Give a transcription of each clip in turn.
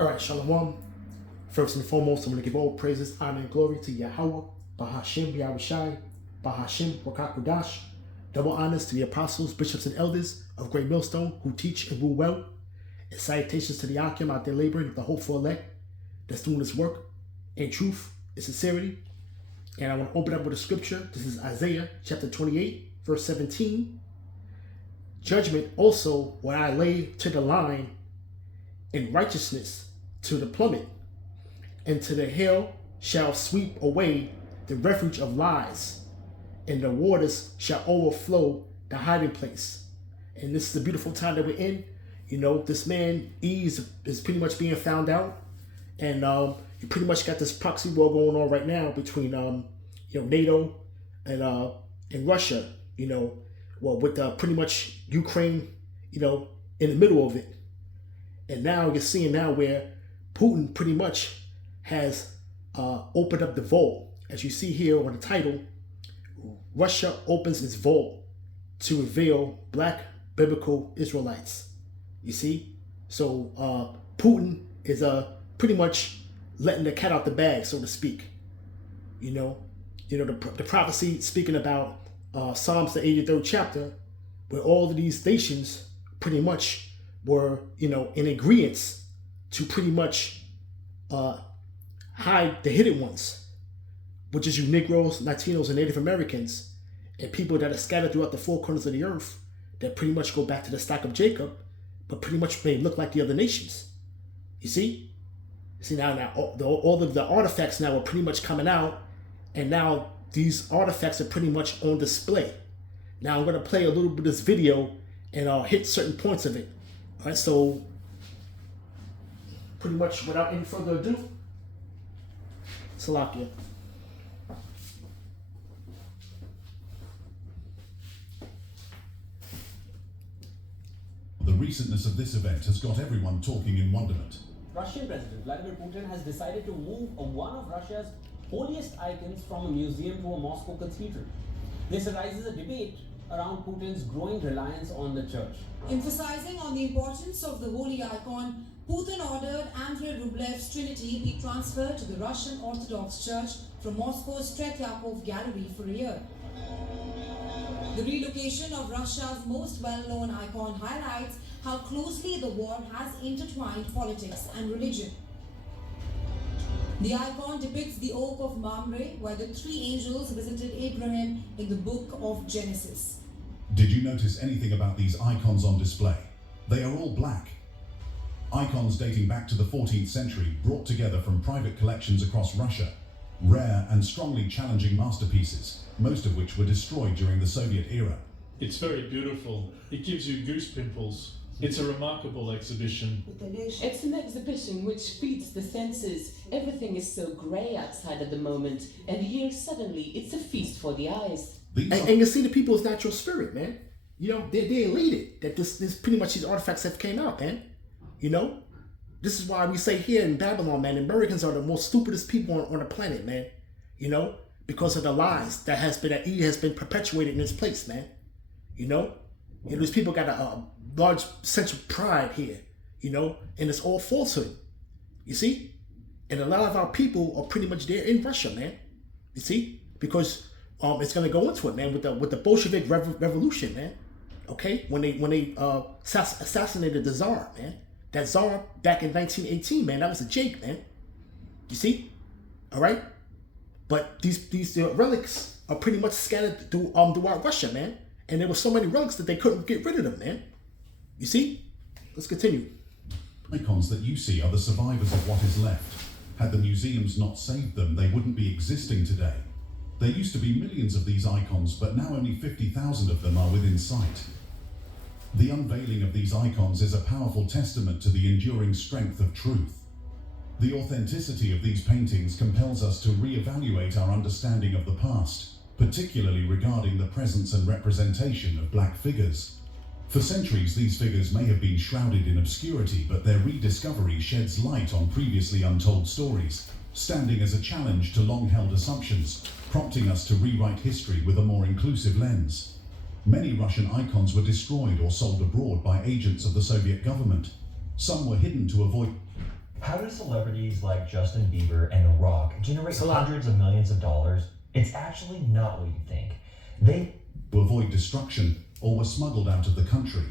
All right, Shalom. First and foremost, I'm going to give all praises, honor, and glory to Yahweh, Bahashim Yahushai, Bahashim Wakakudash. Double honors to the apostles, bishops, and elders of Great Millstone who teach and rule well. And salutations to the Akim out there laboring with the hopeful elect that's doing this work in truth and sincerity. And I want to open up with a scripture. This is Isaiah chapter 28, verse 17. Judgment also will I lay to the line, and righteousness to the plummet, and to the hill shall sweep away the refuge of lies, and the waters shall overflow the hiding place. And this is the beautiful time that we're in. You know, this man is pretty much being found out, and you pretty much got this proxy war going on right now between NATO and Russia. With pretty much Ukraine, in the middle of it. And now you're seeing now where Putin pretty much has opened up the vault. As you see here on the title, Russia opens its vault to reveal black biblical Israelites. You see? So Putin is pretty much letting the cat out the bag, so to speak. The prophecy speaking about Psalms the 83rd chapter, where all of these nations pretty much were, in agreement to pretty much hide the hidden ones, which is you Negroes, Latinos, and Native Americans, and people that are scattered throughout the four corners of the earth that pretty much go back to the stock of Jacob, but pretty much may look like the other nations. You see? Now all of the artifacts now are pretty much coming out, and now these artifacts are pretty much on display. Now I'm going to play a little bit of this video and I'll hit certain points of it. All right, so pretty much without any further ado, Salakia. The recentness of this event has got everyone talking in wonderment. Russian President Vladimir Putin has decided to move one of Russia's holiest icons from a museum to a Moscow cathedral. This arises a debate around Putin's growing reliance on the church. Emphasizing on the importance of the holy icon, Putin ordered Andrei Rublev's Trinity be transferred to the Russian Orthodox Church from Moscow's Tretyakov Gallery for a year. The relocation of Russia's most well-known icon highlights how closely the war has intertwined politics and religion. The icon depicts the oak of Mamre, where the three angels visited Abraham in the book of Genesis. Did you notice anything about these icons on display? They are all black. Icons dating back to the 14th century, brought together from private collections across Russia. Rare and strongly challenging masterpieces, most of which were destroyed during the Soviet era. It's very beautiful. It gives you goose pimples. It's a remarkable exhibition. It's an exhibition which feeds the senses. Everything is so grey outside at the moment, and here suddenly it's a feast for the eyes. And you see the people's natural spirit, man. They elated that this pretty much these artifacts have came out, man. This is why we say here in Babylon, man, Americans are the most stupidest people on the planet, man. Because of the lies that has been perpetuated in this place, man. These people got a large sense of pride here, and it's all falsehood. You see? And a lot of our people are pretty much there in Russia, man. You see? Because it's gonna go into it, man, with the Bolshevik revolution, man. Okay? When they assassinated the Tsar, man. That Tsar back in 1918, man, that was a Jake, man. You see? Alright? But these relics are pretty much scattered throughout Russia, man. And there were so many relics that they couldn't get rid of them, man. You see? Let's continue. Icons that you see are the survivors of what is left. Had the museums not saved them, they wouldn't be existing today. There used to be millions of these icons, but now only 50,000 of them are within sight. The unveiling of these icons is a powerful testament to the enduring strength of truth. The authenticity of these paintings compels us to re-evaluate our understanding of the past, particularly regarding the presence and representation of black figures. For centuries, these figures may have been shrouded in obscurity, but their rediscovery sheds light on previously untold stories, standing as a challenge to long-held assumptions, prompting us to rewrite history with a more inclusive lens. Many Russian icons were destroyed or sold abroad by agents of the Soviet government. Some were hidden to avoid How do celebrities like Justin Bieber and The Rock generate It's a lot. hundreds of millions of dollars? It's actually not what you think. They To avoid destruction or were smuggled out of the country.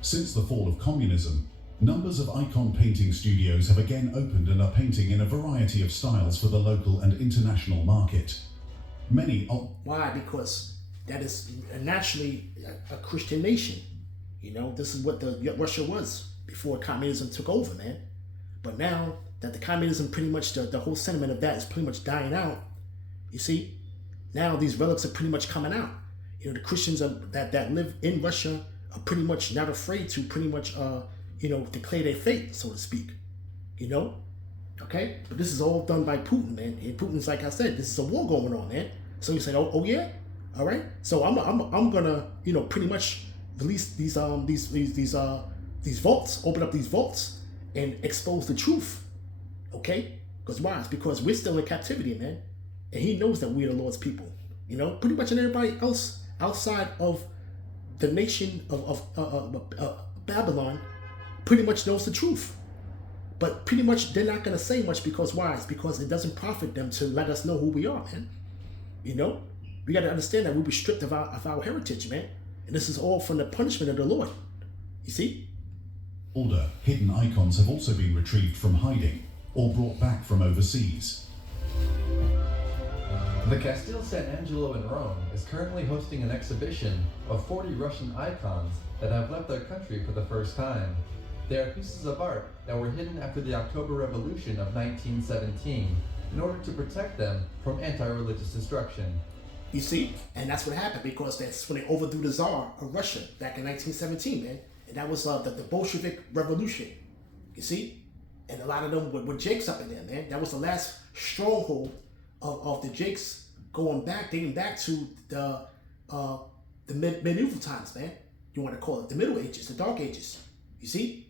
Since the fall of communism, numbers of icon painting studios have again opened and are painting in a variety of styles for the local and international market. Many Why? Because that is naturally a Christian nation. You know, this is what Russia was before communism took over, man. But now that the communism pretty much, the whole sentiment of that is pretty much dying out, you see, now these relics are pretty much coming out. You know, the Christians that live in Russia are pretty much not afraid to pretty much, declare their faith, so to speak. You know? Okay? But this is all done by Putin, man. And Putin's, like I said, this is a war going on, man. So you say, oh yeah? All right? So I'm gonna, pretty much release these vaults, open up these vaults and expose the truth. Okay? Because why? It's because we're still in captivity, man. And he knows that we're the Lord's people. You know, pretty much, and everybody else outside of the nation of Babylon pretty much knows the truth. But pretty much they're not going to say much because why? It's because it doesn't profit them to let us know who we are, man. You know, we got to understand that we were stripped of our heritage, man. And this is all from the punishment of the Lord. You see? older, hidden icons have also been retrieved from hiding or brought back from overseas. The Castel San Angelo in Rome is currently hosting an exhibition of 40 Russian icons that have left their country for the first time. They are pieces of art that were hidden after the October Revolution of 1917 in order to protect them from anti-religious destruction. You see? And that's what happened because that's when they overthrew the Tsar of Russia back in 1917, man. And that was the Bolshevik Revolution. You see? And a lot of them were Jakes up in there, man. That was the last stronghold of the Jakes dating back to the medieval times, man. You want to call it the Middle Ages, the Dark Ages. You see?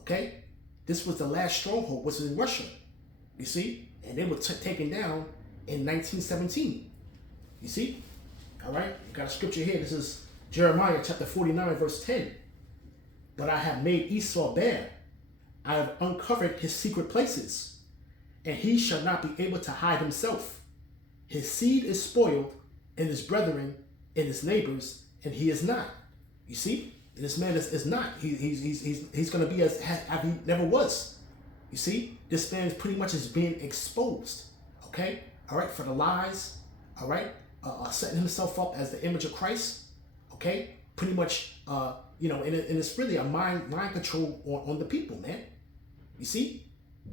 Okay? This was the last stronghold, which was in Russia. You see? And they were taken down in 1917. You see? All right? You got a scripture here. This is Jeremiah chapter 49, verse 10. But I have made Esau bare. I have uncovered his secret places, and he shall not be able to hide himself. His seed is spoiled, and his brethren, and his neighbors, and he is not. You see? This man is not. He's going to be as he never was. You see? This man pretty much is being exposed. Okay? All right? For the lies. All right? Setting himself up as the image of Christ. Okay? Pretty much, and it's really a mind control on the people, man. You see?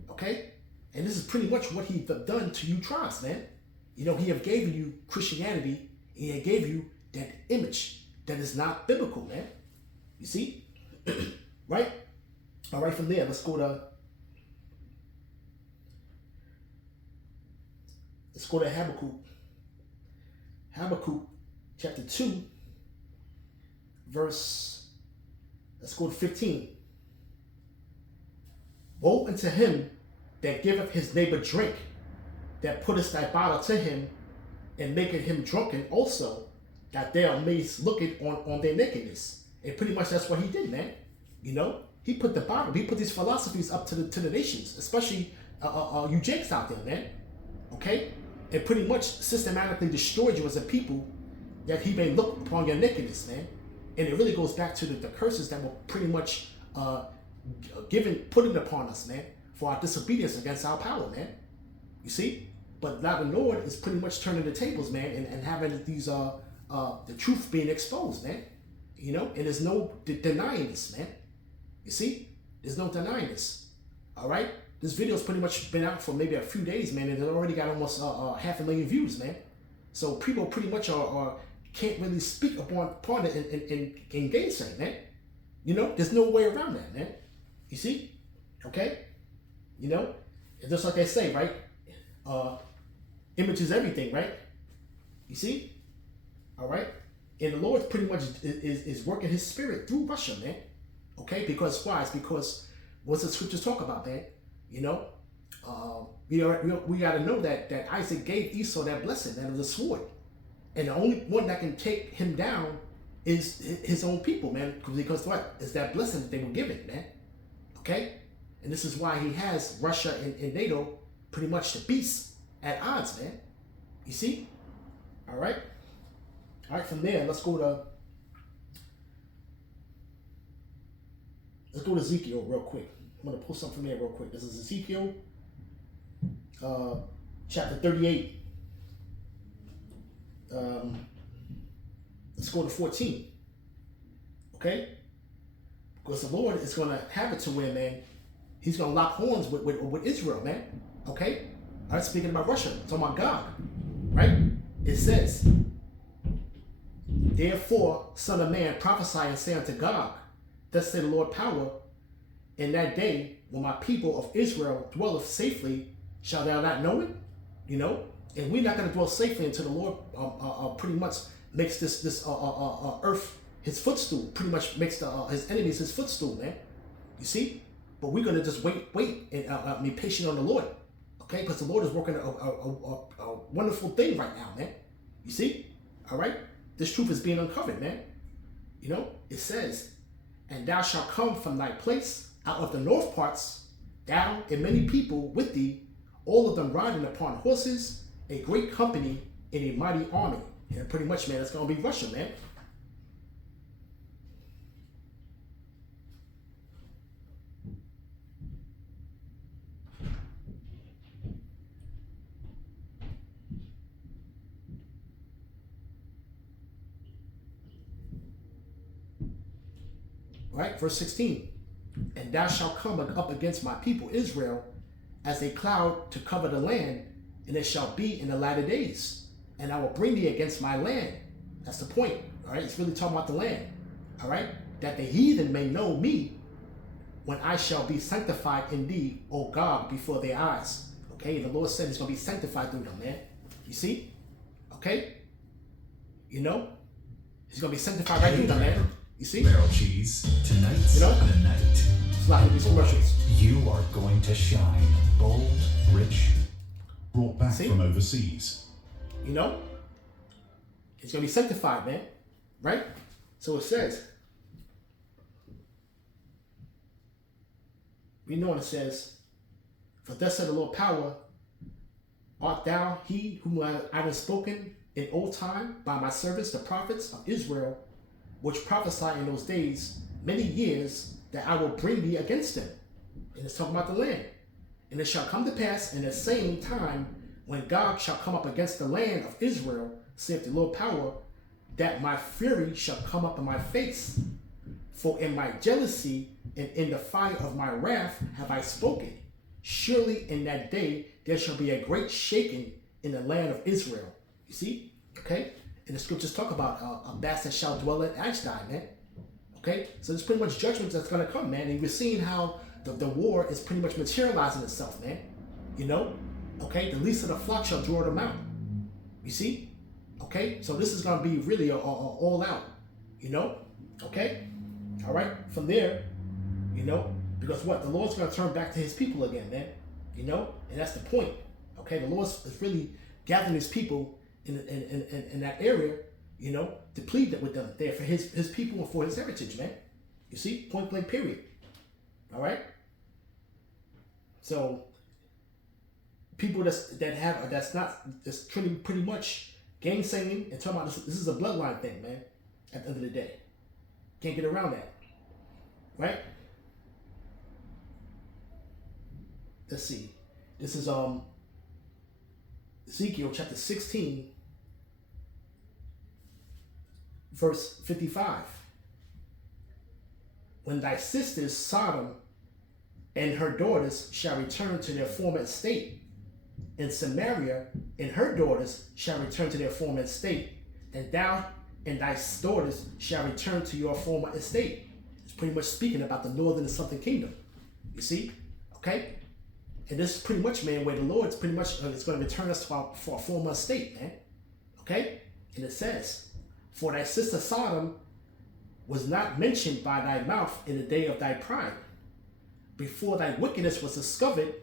Okay? And this is pretty much what he's done to you tribes, man. You know, he have given you Christianity. He have gave you that image that is not biblical, man. You see? Right? All right, from there, let's go to Habakkuk. Habakkuk chapter 2, let's go to 15. Woe unto him that giveth his neighbor drink, that putteth thy bottle to him, and maketh him drunken also, that thou mayst look it on their nakedness. And pretty much that's what he did, man. You know, he put these philosophies up to the nations, especially you Jakes out there, man. Okay? And pretty much systematically destroyed you as a people, that he may look upon your nakedness, man. And it really goes back to the curses that were pretty much put upon us, man, for our disobedience against our power, man. You see? But now the Lord is pretty much turning the tables, man, and having these the truth being exposed, man. You know, and there's no denying this, man. You see? There's no denying this. All right? This video's pretty much been out for maybe a few days, man, and it already got almost 500,000 views, man. So people pretty much can't really speak upon it and gainsay, man. You know, there's no way around that, man. You see? Okay? You know? It's just like they say, right? Image is everything, right? You see? All right? And the Lord pretty much is working his spirit through Russia, man. Okay? Because why? It's because what's the scriptures talk about, man? You know? We got to know that Isaac gave Esau that blessing, that was a sword. And the only one that can take him down is his own people, man. Because what? It's that blessing that they were given, man. Okay? And this is why he has Russia and NATO pretty much the beast at odds, man. You see? All right. All right, from there, let's go to Ezekiel real quick. I'm going to pull something from there real quick. This is Ezekiel chapter 38. Let's go to 14. Okay? Because the Lord is going to have it to where, man, he's going to lock horns with Israel, man. Okay? All right, speaking about Russia, talking about God. Right? It says, therefore, son of man, prophesy and say unto Gog, thus say the Lord power, in that day when my people of Israel dwelleth safely, shall thou not know it? You know? And we're not going to dwell safely until the Lord pretty much makes this earth his footstool, pretty much makes his enemies his footstool, man. You see? But we're going to just wait and be patient on the Lord. Okay? Because the Lord is working a wonderful thing right now, man. You see? All right? This truth is being uncovered, man. You know? It says, and thou shalt come from thy place out of the north parts, thou and many people with thee, all of them riding upon horses, a great company in a mighty army. And pretty much, man, it's going to be Russia, man. Right, verse 16. And thou shalt come up against my people Israel as a cloud to cover the land, and it shall be in the latter days. And I will bring thee against my land. That's the point. All right, it's really talking about the land. All right, that the heathen may know me when I shall be sanctified in thee, O God, before their eyes. Okay, the Lord said he's going to be sanctified through them, man. You see? Okay? You know? He's going to be sanctified right through them, man. You see? Barrel cheese, tonight's the night. It's like these commercials. You are going to shine bold, rich, Brought back See? from overseas. You know? It's going to be sanctified, man. Right? So it says. We know what it says. For thus said the Lord power, art thou he whom I have spoken in old time by my servants, the prophets of Israel, which prophesy in those days many years that I will bring thee against them. And it's talking about the land. And it shall come to pass in the same time when God shall come up against the land of Israel, saith the Lord power, that my fury shall come up in my face. For in my jealousy and in the fire of my wrath have I spoken. Surely in that day there shall be a great shaking in the land of Israel. You see? Okay? And the scriptures talk about a bastard shall dwell at Ashdod, man. Okay? So there's pretty much judgment that's going to come, man. And we're seeing how the war is pretty much materializing itself, man. You know? Okay? The least of the flock shall draw them out. You see? Okay? So this is going to be really a all out. You know? Okay? All right? From there, you know? Because what? The Lord's going to turn back to his people again, man. You know? And that's the point. Okay? The Lord is really gathering his people in that area, you know, to plead with them there for his people and for his heritage, man. You see? Point blank, period. All right? So, people that's pretty much gainsaying and talking about this is a bloodline thing, man, at the end of the day. Can't get around that. Right? Let's see. This is Ezekiel chapter 16, verse 55. When thy sisters Sodom and her daughters shall return to their former estate, and Samaria and her daughters shall return to their former estate, and thou and thy daughters shall return to your former estate. It's pretty much speaking about the northern and southern kingdom. You see? Okay? And this is pretty much, man, where the Lord's pretty much is going to return us to our former estate, man. Okay? And it says, for thy sister Sodom was not mentioned by thy mouth in the day of thy pride, before thy wickedness was discovered,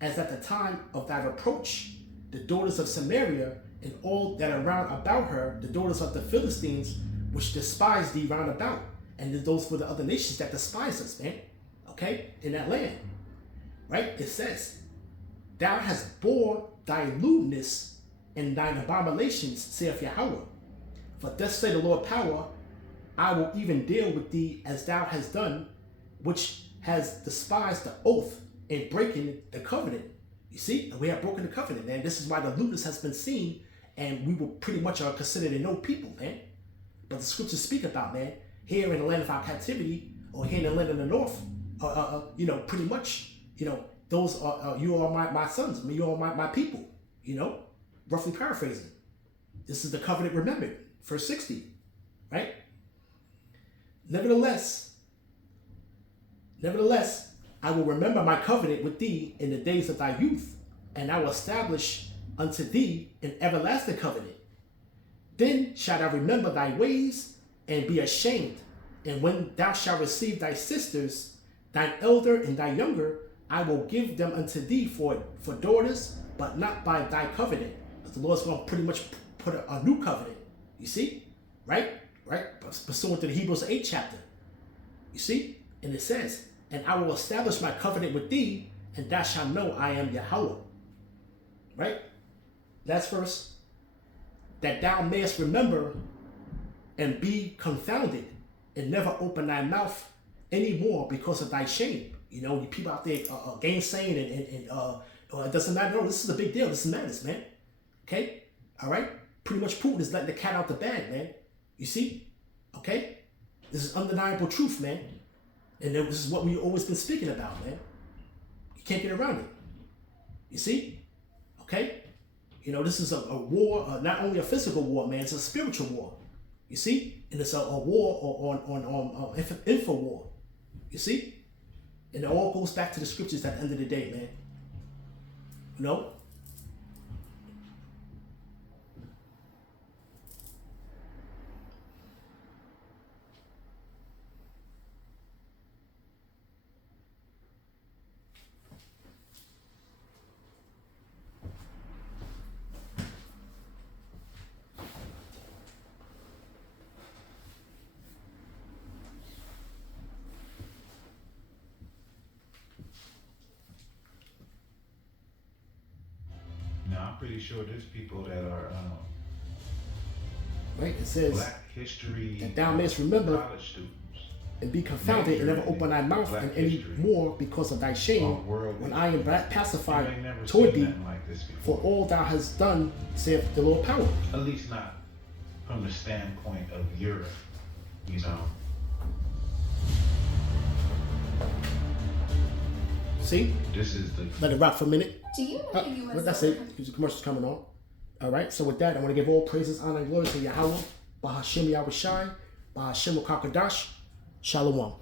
as at the time of thy reproach, the daughters of Samaria and all that are round about her, the daughters of the Philistines, which despise thee round about. And those were the other nations that despise us, man. Okay? In that land. right? It says, thou hast bore thy lewdness and thine abominations, saith Yahweh. For thus say the Lord power, I will even deal with thee as thou hast done, which has despised the oath and breaking the covenant. You see, we have broken the covenant, man. This is why the lewdness has been seen, and we will pretty much are considered a no people, man. But the scriptures speak about, man, here in the land of our captivity, or here in the land of the north, you know, pretty much, you know, those are, you are my sons, you are my people, you know, roughly paraphrasing. This is the covenant remembered, verse 60, right? Nevertheless, I will remember my covenant with thee in the days of thy youth, and I will establish unto thee an everlasting covenant. Then shalt thou remember thy ways and be ashamed. And when thou shalt receive thy sisters, thine elder and thy younger, I will give them unto thee for daughters, but not by thy covenant. But the Lord's going to pretty much put a new covenant. You see? Right? Pursuant to the Hebrews 8 chapter. You see? And it says, and I will establish my covenant with thee, and thou shalt know I am Yahweh. Right? Last verse. That thou mayest remember and be confounded, and never open thy mouth anymore because of thy shame. You know, you people out there gainsaying and it doesn't matter. No, this is a big deal. This is madness, man. Okay? All right? Pretty much Putin is letting the cat out the bag, man. You see? Okay? This is undeniable truth, man. And this is what we've always been speaking about, man. You can't get around it. You see? Okay? You know, this is a war, not only a physical war, man, it's a spiritual war. You see? And it's a war on info war. You see? And it all goes back to the scriptures at the end of the day, man. You know? Now, I'm pretty sure there's people that are right? It says, Black history that thou mayest remember college students and be confounded and never open thy mouth Black and any history. more because of thy shame, when I am pacified You ain't never toward seen thee nothing like this before. for all thou hast done, saith the Lord power. At least not from the standpoint of Europe, you know. See? This is the Let it rock for a minute. Do you know the US But that's it. The commercial's coming on. All right. So with that, I want to give all praises, honor, and glory to Yahweh, Bahashem Yahushai, Bahashem Wakakadash. Shalom.